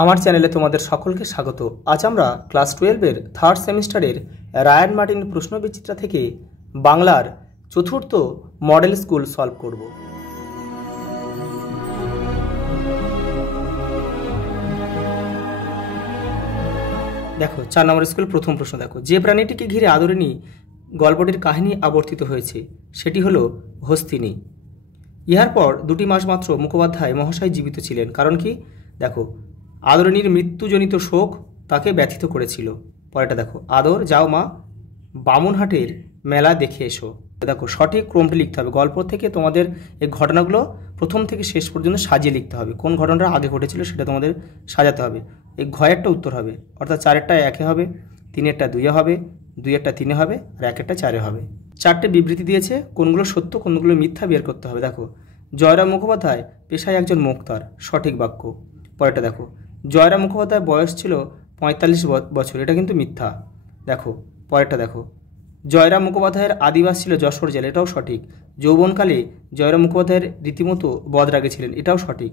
আমার চ্যানেলে তোমাদের সকলকে স্বাগত। আজ আমরা ক্লাস 12-এর থার্ড সেমিস্টারের রায়ান মার্টিন প্রশ্নবিচিত্রা থেকে বাংলার চতুর্থ মডেল স্কুল সলভ করব। দেখো 4 নম্বর স্কুল প্রথম প্রশ্ন। দেখো, যে প্রাণীটিকে ঘিরে আদরিণী গল্পটির কাহিনী আবর্তিত হয়েছে সেটি হলো হস্তিনী। ইহার পর 2 মাস মাত্র মুখোপাধ্যায় মহাশয় জীবিত ছিলেন। কারণ কি? দেখো, আদরিণীর মৃত্যুজনিত শোক তাকে ব্যথিত করেছিল। পরেটা দেখো, আদর যাও মা বামুনহাটের মেলা দেখে এসো। দেখো, সঠিক ক্রমটি লিখতে হবে। গল্প থেকে তোমাদের এই ঘটনাগুলো প্রথম থেকে শেষ পর্যন্ত সাজিয়ে লিখতে হবে। কোন ঘটনাটা আগে ঘটেছিল সেটা তোমাদের সাজাতে হবে। এই ঘয়েরটা উত্তর হবে, অর্থাৎ 4-এরটা 1-এ হবে, 3-এরটা 2-এ হবে, 2-এরটা 3-এ হবে, আর 1-এরটা 4-এ হবে। 4টে বিবৃতি দিয়েছে, কোনগুলো সত্য কোনগুলো মিথ্যা বের করতে হবে। দেখো, জয়রাম মুখোপাধ্যায় পেশায় একজন মোক্তার, সঠিক বাক্য। পরেরটা দেখো, জয়রাম মুখোপাধ্যায় বয়স ছিল 45 বছর, এটা কিন্তু মিথ্যা। দেখো পরেরটা দেখো, জয়রাম মুখোপাধ্যায়ের আদিবাস ছিল যশোর জেলা, এটাও সঠিক। যৌবনকালে জয়রাম মুখোপাধ্যায়ের রীতিমতো বদরাগে ছিলেন, এটাও সঠিক,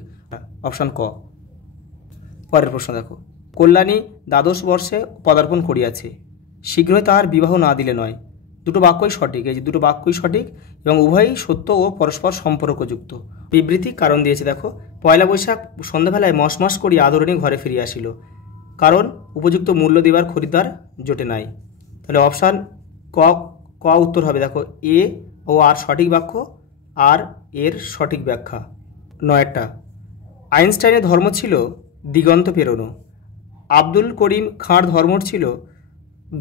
অপশান ক। পরের প্রশ্ন দেখো, কল্যাণী দ্বাদশ বর্ষে পদার্পণ করিয়াছে, শীঘ্রই তাহার বিবাহ না দিলে নয়। দুটো বাক্যই সঠিক, এই যে দুটো বাক্যই সঠিক এবং উভয়ই সত্য ও পরস্পর সম্পর্কযুক্ত। বিবৃতি কারণ দিয়েছে। দেখো, পয়লা বৈশাখ সন্ধ্যাবেলায় মশমশ করিয়া আদরিণী ঘরে ফিরিয়া আসিল, কারণ উপযুক্ত মূল্য দেবার খরিদ্দার জোটে নাই। তাহলে অপশান ক উত্তর হবে। দেখো, এ ও আর সঠিক বাক্য, আর এর সঠিক ব্যাখ্যা। 9টা, আইনস্টাইনের ধর্ম ছিল দিগন্ত পেরোনো, আব্দুল করিম খাঁর ধর্ম ছিল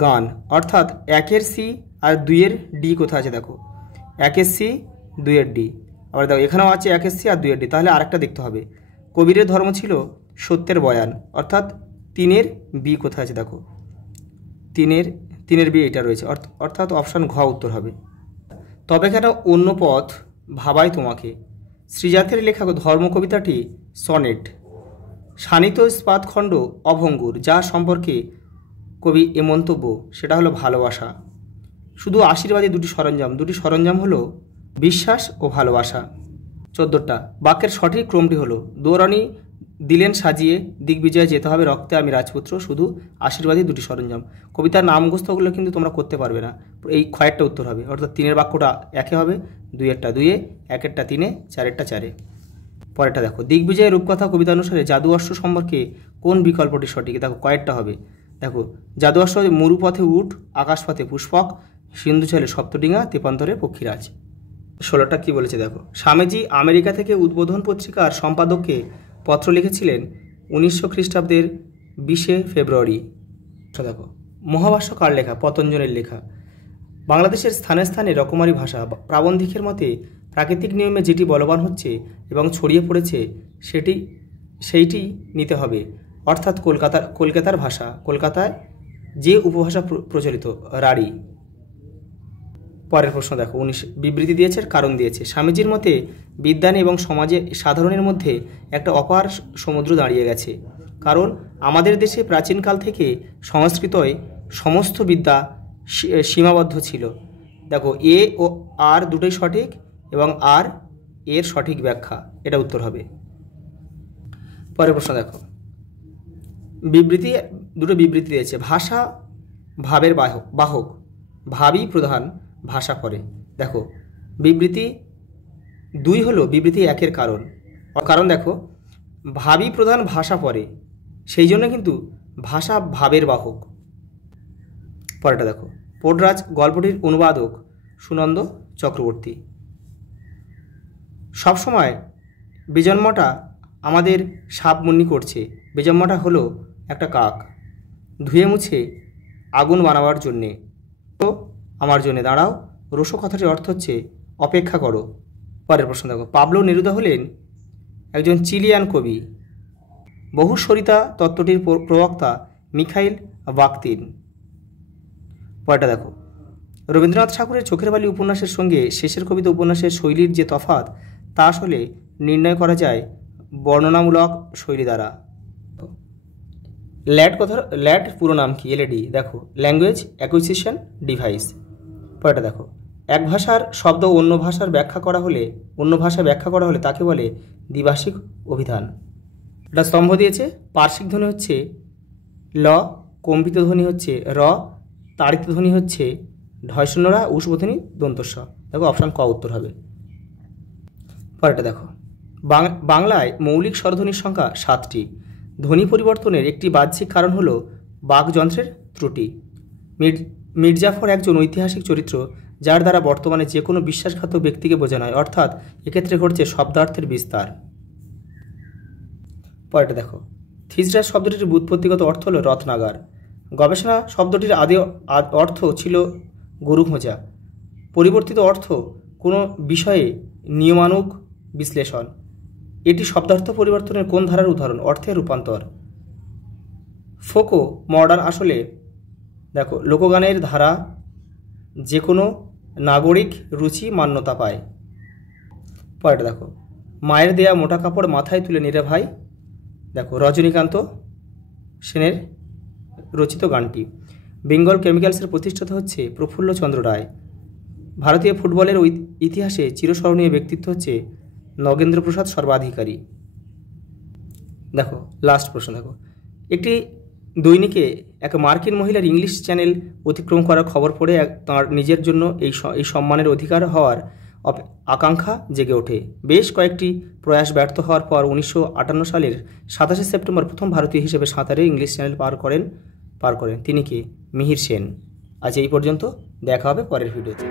গান। অর্থাৎ 1-এর সি আর 2-এর ডি কোথায় আছে? দেখো, 1-এর সি 2-এর ডি। আবার দেখো, এখানেও আছে 1-এর সি আর 2-এর ডি, তাহলে আরেকটা দেখতে হবে। কবিরের ধর্ম ছিল সত্যের বয়ান, অর্থাৎ 3-এর বি কোথায় আছে? দেখো, 3-এর বি এটা রয়েছে, অর্থাৎ অপশান ঘ উত্তর হবে। তবে কেন অন্য পথ ভাবায় তোমাকে, শ্রীজাতের লেখা ধর্ম কবিতাটি সনেট। শানিত ইস্পাতখণ্ড অভঙ্গুর, যা সম্পর্কে কবি এ মন্তব্য, সেটা হলো ভালোবাসা। শুধু আশীর্বাদী দুটি সরঞ্জাম হলো বিশ্বাস ও ভালোবাসা। 14টা, বাক্যের সঠিক ক্রমটি হলো, দৌড়ানি দিলেন সাজিয়ে, দিগ্বিজয়ে যেতে হবে রক্তে আমি রাজপুত্র, শুধু আশীর্বাদী দুটি সরঞ্জাম। কবিতার নাম মুখস্থগুলো কিন্তু তোমরা করতে পারবে না, এই ক্ষয়েরটা উত্তর হবে। অর্থাৎ 3-এর বাক্যটা 1-এ হবে, 2-এরটা 2-এ, 1-এরটা 3-এ, 4-এরটা 4-এ। পরেরটা দেখো, দিগ্বিজয়ের রূপকথা কবিতা অনুসারে জাদু অশ্ব সম্পর্কে কোন বিকল্পটি সঠিক? দেখো, কয়েকটা হবে। দেখো, জাদু অশ্ব মরুপথে উঠ, আকাশপথে পুষ্পক, সিন্ধু চলে সপ্তডিঙা, তেপান্তরে পক্ষীরাজ। 16টা কি বলেছে? দেখো, স্বামীজি আমেরিকা থেকে উদ্বোধন পত্রিকার সম্পাদককে পত্র লিখেছিলেন 1900 খ্রিস্টাব্দের 20 ফেব্রুয়ারি। দেখো, মহাভাষ্য কার লেখা? পতঞ্জলির লেখা। বাংলাদেশের স্থানে স্থানে রকমারি ভাষা, প্রাবন্ধিকের মতে প্রাকৃতিক নিয়মে যেটি বলবান হচ্ছে এবং ছড়িয়ে পড়েছে সেইটি নিতে হবে, অর্থাৎ কলকাতার ভাষা, কলকাতায় যে উপভাষা প্রচলিত, রাঢ়ী। পরের প্রশ্ন দেখো, 19 বিবৃতি দিয়েছে, কারণ দিয়েছে। স্বামীজির মতে বিজ্ঞান এবং সমাজে সাধারণের মধ্যে একটা অপার সমুদ্র দাঁড়িয়ে গেছে, কারণ আমাদের দেশে প্রাচীনকাল থেকে সংস্কৃতয় সমস্ত বিদ্যা সীমাবদ্ধ ছিল। দেখো, এ ও আর দুটোই সঠিক এবং আর এর সঠিক ব্যাখ্যা, এটা উত্তর হবে। পরের প্রশ্ন দেখো, দুটো বিবৃতি দিয়েছে। ভাষা ভাবের বাহক, ভাবই প্রধান, ভাষা পরে। দেখো, বিবৃতি 2 হলো বিবৃতি 1-এর কারণ দেখো, ভাবই প্রধান, ভাষা পরে, সেই জন্য কিন্তু ভাষা ভাবের বাহক। পরেরটা দেখো, পোডরাজ গল্পটির অনুবাদক সুনন্দ চক্রবর্তী। সবসময় বেজন্মটা আমাদের সাপ মুন্নি করছে, বেজন্মটা হলো একটা কাক, ধুয়ে মুছে আগুন বানাবার জন্যে, তো আমার জন্যে দাঁড়াও। রোশো কথাটির অর্থ হচ্ছে অপেক্ষা করো। পরের প্রশ্ন দেখো, পাবলো নেরুদা হলেন একজন চিলিয়ান কবি। বহুস্বরিতা তত্ত্বটির প্রবক্তা মিখাইল বাখতিন। পরেরটা দেখো, রবীন্দ্রনাথ ঠাকুরের চোখের বালি উপন্যাসের সঙ্গে শেষের কবিতা উপন্যাসের শৈলীর যে তফাৎ, তা আসলে নির্ণয় করা যায় বর্ণনামূলক শৈলী দ্বারা। ল্যাড পুরো নাম কি? এলএডি। দেখো, ল্যাঙ্গুয়েজ অ্যাকুইজিশন ডিভাইস। পরেরটা দেখো, এক ভাষার শব্দ অন্য ভাষায় ব্যাখ্যা করা হলে তাকে বলে দ্বিভাষিক অভিধান। একটা স্তম্ভ দিয়েছে, পার্শ্বিক ধ্বনি হচ্ছে ল, কম্পিত ধ্বনি হচ্ছে র, তাড়িত ধ্বনি হচ্ছে ঢয়শূন্যরা, উষ্মধ্বনি দন্তস্ব। দেখো অপশান ক উত্তর হবে। পরেরটা দেখো, বাংলায় মৌলিক স্বরধ্বনির সংখ্যা 7টি। ধ্বনি পরিবর্তনের একটি বাহ্যিক কারণ হলো বাকযন্ত্রের ত্রুটি। মির্জাফর একজন ঐতিহাসিক চরিত্র যার দ্বারা বর্তমানে যে কোনো বিশ্বাসঘাতক ব্যক্তিকে বোঝানো হয়, অর্থাৎ এক্ষেত্রে ঘটছে শব্দার্থের বিস্তার। পরেরটা দেখো, থিজরাস শব্দটির ব্যুৎপত্তিগত অর্থ হলো রত্নাগার। গবেষণা শব্দটির আদি অর্থ ছিল গরু খোঁজা। পরিবর্তিত অর্থ কোনো বিষয়ে নিয়মানুগ বিশ্লেষণ। এটি শব্দার্থ পরিবর্তনের কোন ধারার উদাহরণ? অর্থের রূপান্তর। ফোকো মডার্ন আসলে দেখো লোকগানের ধারা, যে কোনো নাগরিক রুচি মান্যতা পায়। পরেরটা দেখো, মায়ের দেয়া মোটা কাপড় মাথায় তুলে নিরে ভাই। দেখো রজনীকান্ত সেনের রচিত গানটি। বেঙ্গল কেমিক্যালসের প্রতিষ্ঠাতা হচ্ছে প্রফুল্লচন্দ্র রায়। ভারতীয় ফুটবলের ইতিহাসে চিরস্মরণীয় ব্যক্তিত্ব হচ্ছে নগেন্দ্রপ্রসাদ সর্বাধিকারী। দেখো লাস্ট প্রশ্ন, দেখো একটি দৈনিকে এক মার্কিন মহিলার ইংলিশ চ্যানেল অতিক্রম করার খবর পড়ে তাঁর নিজের জন্য এই সম্মানের অধিকার হওয়ার আকাঙ্ক্ষা জেগে ওঠে। বেশ কয়েকটি প্রয়াস ব্যর্থ হওয়ার পর 1958 সালের 27 সেপ্টেম্বর প্রথম ভারতীয় হিসেবে সাঁতারে ইংলিশ চ্যানেল পার করেন তিনি কে? মিহির সেন। আজ এই পর্যন্ত, দেখা হবে পরের ভিডিওতে।